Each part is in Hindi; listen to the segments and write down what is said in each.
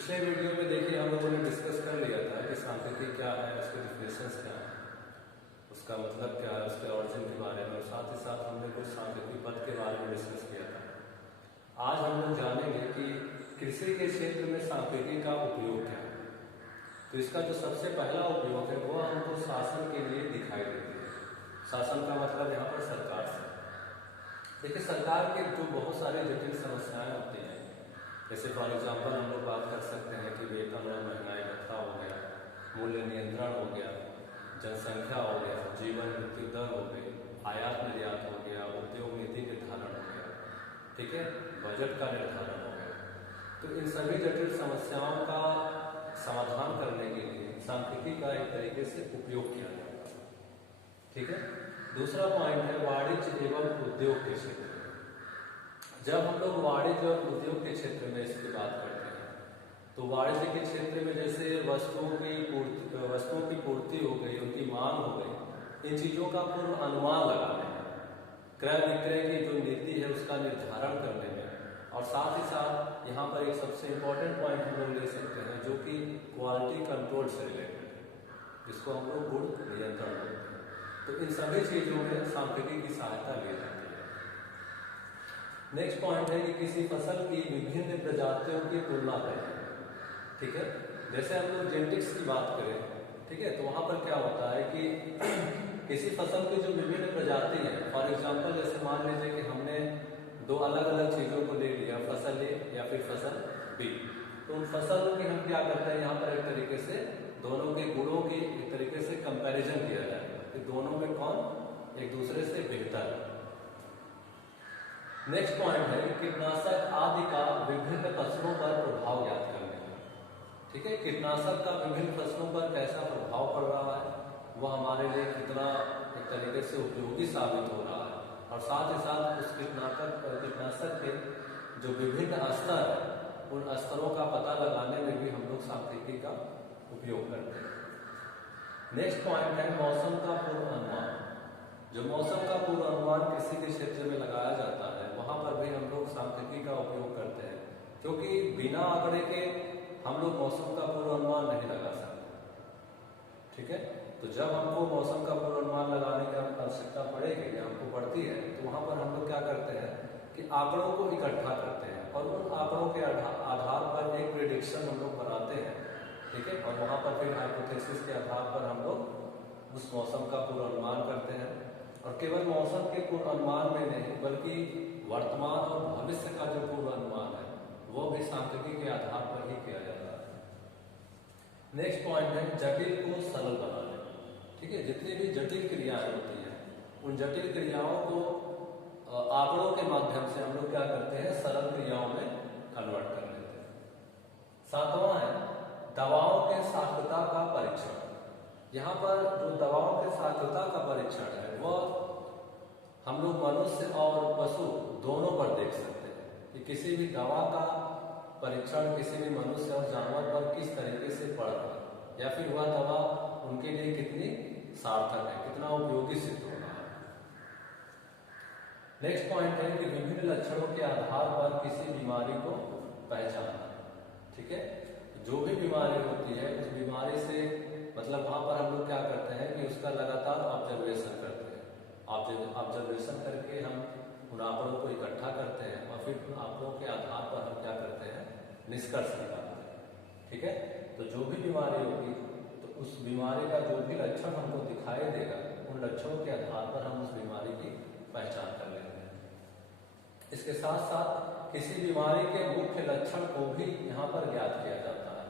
पिछले वीडियो में देखिए हम लोगों ने डिस्कस कर लिया था कि सांख्यिकी क्या है, उसके डिफिनेशंस क्या है, उसका मतलब क्या है, उसके ऑरिजिन के बारे में, और साथ ही साथ हमने कुछ सांख्यिकी पद के बारे में डिस्कस किया था। आज हम लोग जानेंगे कि कृषि के क्षेत्र में सांख्यिकी का उपयोग क्या है। तो इसका जो सबसे पहला उपयोग है वो हमको शासन के लिए दिखाई देती है। शासन का मतलब यहाँ पर सरकार से। देखिए सरकार के जो बहुत सारे जटिल समस्याएं होती हैं, जैसे फॉर एग्जाम्पल हम लोग बात कर सकते हैं कि वेतन और महंगाई भत्ता हो गया, मूल्य नियंत्रण हो गया, जनसंख्या हो गया, जीवन मृत्यु दर हो गई, आयात निर्यात हो गया, उद्योग नीति निर्धारण हो गया, ठीक है, बजट का निर्धारण हो गया। तो इन सभी जटिल समस्याओं का समाधान करने के लिए सांख्यिकी का एक तरीके से उपयोग किया जाता है, ठीक है। दूसरा पॉइंट है वाणिज्य एवं उद्योग के क्षेत्र में। जब हम लोग वाणिज्य और उद्योग के क्षेत्र में इसकी बात करते हैं तो वाणिज्य के क्षेत्र में जैसे वस्तुओं की पूर्ति हो गई, उनकी मांग हो गई, इन चीजों का पूर्व अनुमान लगाने में, क्रय विक्रय की जो नीति है उसका निर्धारण करने में, और साथ ही साथ यहाँ पर एक सबसे इम्पोर्टेंट पॉइंट हम लोग ले सकते हैं जो कि क्वालिटी कंट्रोल से रिलेटेड है, जिसको हम लोग गुण नियंत्रण बोलते हैं। तो इन सभी चीजों में सांख्यिकी की सहायता ली जाती है। नेक्स्ट पॉइंट है कि किसी फसल की विभिन्न प्रजातियों की तुलना करें, ठीक है। जैसे हम लोग जेनेटिक्स की बात करें, ठीक है, तो वहां पर क्या होता है कि किसी फसल की जो विभिन्न प्रजाति है, फॉर एग्जांपल जैसे मान लीजिए कि हमने दो अलग अलग चीजों को ले लिया, फसल ए या फिर फसल बी, तो उन फसलों की हम क्या करते हैं, यहाँ पर एक तरीके से दोनों के गुणों की एक तरीके से कंपैरिजन किया जाएगा कि दोनों में कौन एक दूसरे से बेहतर है। नेक्स्ट पॉइंट है कीटनाशक आदि का विभिन्न फसलों पर प्रभाव ज्ञात करने का, ठीक है। कीटनाशक का विभिन्न फसलों पर कैसा प्रभाव पड़ रहा है, वह हमारे लिए कितना एक तरीके से उपयोगी साबित हो रहा है, और साथ ही साथ उस कीटनाशक के जो विभिन्न स्तर है उन स्तरों का पता लगाने में भी हम लोग सांख्यिकी का उपयोग करते हैं। नेक्स्ट पॉइंट है मौसम का पूर्वानुमान। जो मौसम का पूर्वानुमान किसी के क्षेत्र में लगाया जाता है वहां पर भी हम लोग सांख्यिकी का उपयोग करते हैं, क्योंकि बिना आंकड़े के हम लोग मौसम का पूर्वानुमान नहीं लगा सकते, ठीक है। तो जब हमको मौसम का पूर्वानुमान लगाने की आवश्यकता पड़ेगी या हमको पड़ती है तो वहां पर हम लोग क्या करते हैं कि आंकड़ों को इकट्ठा करते हैं और उन आंकड़ों के आधार पर एक प्रेडिक्शन हम लोग बनाते हैं, ठीक है, और वहां पर फिर हाइपोथेसिस के आधार पर हम लोग उस मौसम का पूर्वानुमान करते हैं। और केवल मौसम के पूर्वानुमान में नहीं बल्कि वर्तमान और भविष्य का जो पूर्वानुमान है वो भी सांख्यिकी के आधार पर ही किया जाता है। नेक्स्ट पॉइंट है जटिल को सरल बनाने, ठीक है। जितनी भी जटिल क्रियाएं होती हैं उन जटिल क्रियाओं को आंकड़ों के माध्यम से हम लोग क्या करते हैं, सरल क्रियाओं में कन्वर्ट कर लेते हैं। सातवां है दवाओं के सार्थकता का परीक्षण। यहाँ पर जो दवाओं के सार्थकता का परीक्षण है वह हम लोग मनुष्य और पशु दोनों पर देख सकते हैं कि किसी भी दवा का परीक्षण किसी भी मनुष्य और जानवर पर किस तरीके से पड़ रहा है, या फिर वह दवा उनके लिए कितनी सार्थक है, कितना उपयोगी सिद्ध हो रहा है। नेक्स्ट पॉइंट है कि विभिन्न लक्षणों के आधार पर किसी बीमारी को पहचानना, ठीक है। जो भी बीमारी होती है उस बीमारी से मतलब वहां पर हम लोग क्या करते हैं कि उसका लगातार ऑब्जर्वेशन करते हैं। ऑब्जर्वेशन करके हम उन आंकड़ों को इकट्ठा करते हैं और फिर उन आंकड़ों के आधार पर हम क्या करते हैं, निष्कर्ष निकालते हैं, ठीक है। तो जो भी बीमारी होगी तो उस बीमारी का जो भी लक्षण हमको दिखाई देगा उन लक्षणों के आधार पर हम उस बीमारी की पहचान कर लेते हैं। इसके साथ साथ किसी बीमारी के मुख्य लक्षण को भी यहाँ पर ज्ञात किया जाता है,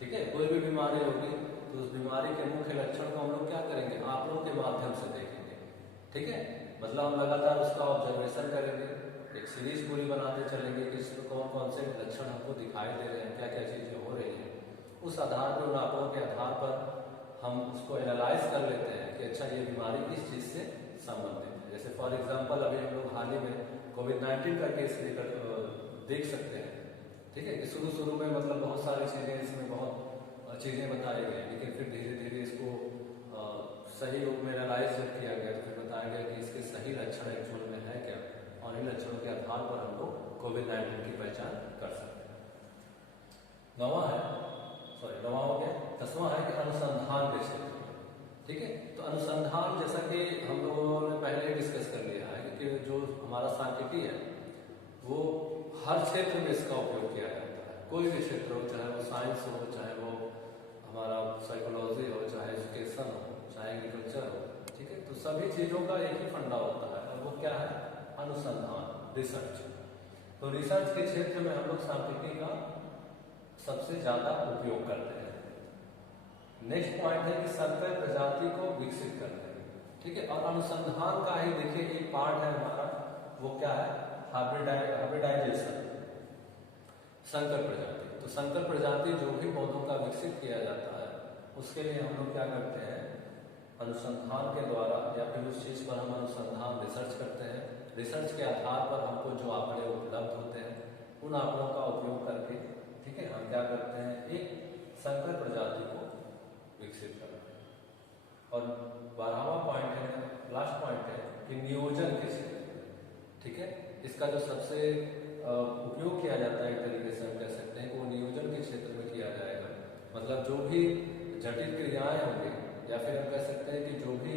ठीक है। कोई भी बीमारी होगी तो उस बीमारी के मुख्य लक्षण को हम लोग क्या करेंगे, आंकड़ों के माध्यम से देखेंगे, ठीक है। मतलब हम लगातार उसका ऑब्जर्वेशन करेंगे, एक सीरीज पूरी बनाते चलेंगे कि इसमें कौन कौन से लक्षण हमको दिखाई दे रहे हैं, क्या क्या चीजें हो रही हैं। उस आधार पर उन आंकड़ों के आधार पर हम उसको एनालाइज कर लेते हैं कि अच्छा ये बीमारी किस चीज से संबंधित है। जैसे फॉर एग्जाम्पल अभी हम लोग हाल ही में कोविड-19 का केस लेकर देख सकते हैं, ठीक है, कि शुरू में मतलब बहुत सारी चीजें इसमें बहुत चीजें बताई गई, लेकिन फिर धीरे धीरे इसको सही रूप में एनालाइज किया गया तो फिर बताया गया कि इसके सही लक्षण एक्चुअल में है क्या, और इन लक्षणों के आधार पर हम लोग कोविड-19 की पहचान कर सकते हैं। नवा हो गया। 10वां है कि अनुसंधान के क्षेत्र में, ठीक है। तो अनुसंधान जैसा कि हम लोगों ने पहले डिस्कस कर लिया है कि जो हमारा सांख्यिकी है वो हर क्षेत्र में इसका उपयोग किया जाता है। कोई भी क्षेत्र हो, चाहे वो साइंस हो, चाहे वो हमारा साइकोलॉजी हो, चाहे एजुकेशन हो, चाहे एग्रीकल्चर हो, ठीक है। तो सभी चीज़ों का एक ही फंडा होता है और वो क्या है? अनुसंधान, रिसर्च। तो रिसर्च के क्षेत्र में हम लोग सांख्यिकी का सबसे ज्यादा उपयोग करते हैं। नेक्स्ट पॉइंट है कि संकर प्रजाति को विकसित करते हैं, ठीक है। और अनुसंधान का ही देखिए एक पार्ट है हमारा, वो क्या है? हाइब्रिडाइजेशन, संकर प्रजाति। तो संकर प्रजाति जो भी पौधों का विकसित किया जाता है उसके लिए हम लोग क्या करते हैं? अनुसंधान के द्वारा या फिर उस चीज पर हम अनुसंधान रिसर्च करते हैं। रिसर्च के आधार पर हमको जो आंकड़े उपलब्ध होते हैं उन आंकड़ों का उपयोग करके, ठीक है, हम क्या करते हैं? एक संकर प्रजाति को विकसित करते हैं। और 12वां पॉइंट है, लास्ट पॉइंट है कि नियोजन के क्षेत्र में, ठीक है, इसका जो सबसे उपयोग किया जाता है, एक तरीके से हम कह सकते हैं कि वो नियोजन के क्षेत्र में किया जाएगा। मतलब जो भी जटिल क्रियाएं होंगी या फिर हम कह सकते हैं कि जो भी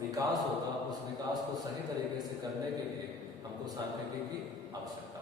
विकास होगा उस विकास को सही तरीके से करने के लिए हमको सांख्यिकी की आवश्यकता है।